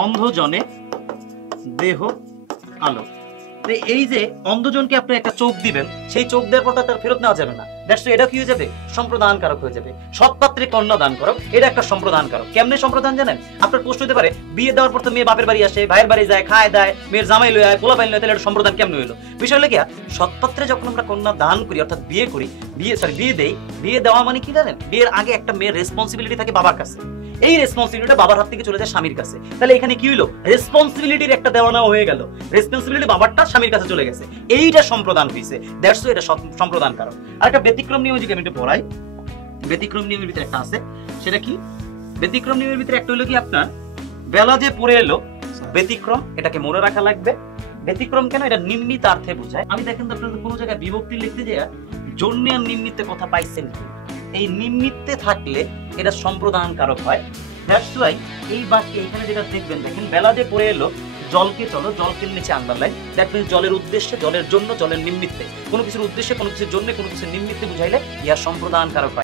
অন্ধজনে দেহ আলো। এই যে অন্ধজনকে আপনি একটা চোখ দিবেন, সেই চোখ দেওয়ার পর তার ফেরত নেওয়া যাবে না। দ্যাটস এটা কি হয়ে যাবে? সম্প্রদান কারক হয়ে যাবে। সৎ পাত্রে কন্যা দান করো, এটা একটা সম্প্রদান কারক। কেমনে সম্প্রদান জানেন? আপনার প্রশ্ন হতে পারে, বিয়ে দেওয়ার পর তো মেয়ে বাপের বাড়ি আসে, ভাইয়ের বাড়ি যায়, খায় দেয়, মেয়ের জামাই লয়ে আয়, পোলা পাইল, তাহলে এটা সম্প্রদান কেমনে হইলো? বিষয় হলো কি, সৎ পাত্রে যখন আমরা কন্যা দান করি, অর্থাৎ বিয়ে করি, বিয়ে দেই, বিয়ে দেওয়া মানে কি জানেন? বিয়ের আগে একটা মেয়ের রেসপন্সিবিলিটি থাকে বাবার কাছে, এই রেসপন্সিবিলিটি বাবার হাত থেকে চলে যায় স্বামীর কাছে। তাহলে এখানে কি হইলো? রেসপন্সিবিলিটির একটা দেওয়া নেওয়া হয়ে গেল, রেসপন্সিবিলিটি বাবারটা স্বামীর কাছে চলে গেছে, এইটা সম্প্রদান হয়েছে। দ্যাটস এটা সম্প্রদান কারক। আর একটা ব্যতিক্রম নিয়ম যদি আমি একটু পড়াই, ব্যতিক্রম নিয়মের ভিতরে একটা আছে, সেটা কি? ব্যতিক্রম নিয়মের ভিতরে একটা হলো কি, আপনার বেলা যে পড়ে এলো, ব্যতিক্রম, এটাকে মনে রাখা লাগবে। ব্যতিক্রম কেন? এটা নিম্নিতার্থে বোঝায়। আমি দেখেন তো আপনাদের কোনো জায়গায় বিভক্তি লিখতে যায় জন্য আর নিম্নিতে কথা পাইছেন কি? এই নিম্নিতে থাকলে এটা সম্প্রদান কারক হয়। দ্যাটস ওয়াই এই বাক্যে এখানে যেটা দেখবেন, দেখেন বেলা যে পড়ে এলো, জলকে চলো, জলকে নিচে আন্ডারলাইন, দ্যাট মিন্স জলের উদ্দেশ্যে, জলের জন্য, জলের নিমিত্তে, কোনো কিছুর উদ্দেশ্যে, কোনো কিছুর জন্য, কোনো কিছুর নিমিত্তে বুঝাইলে ইহা সম্প্রদান কারক হয়।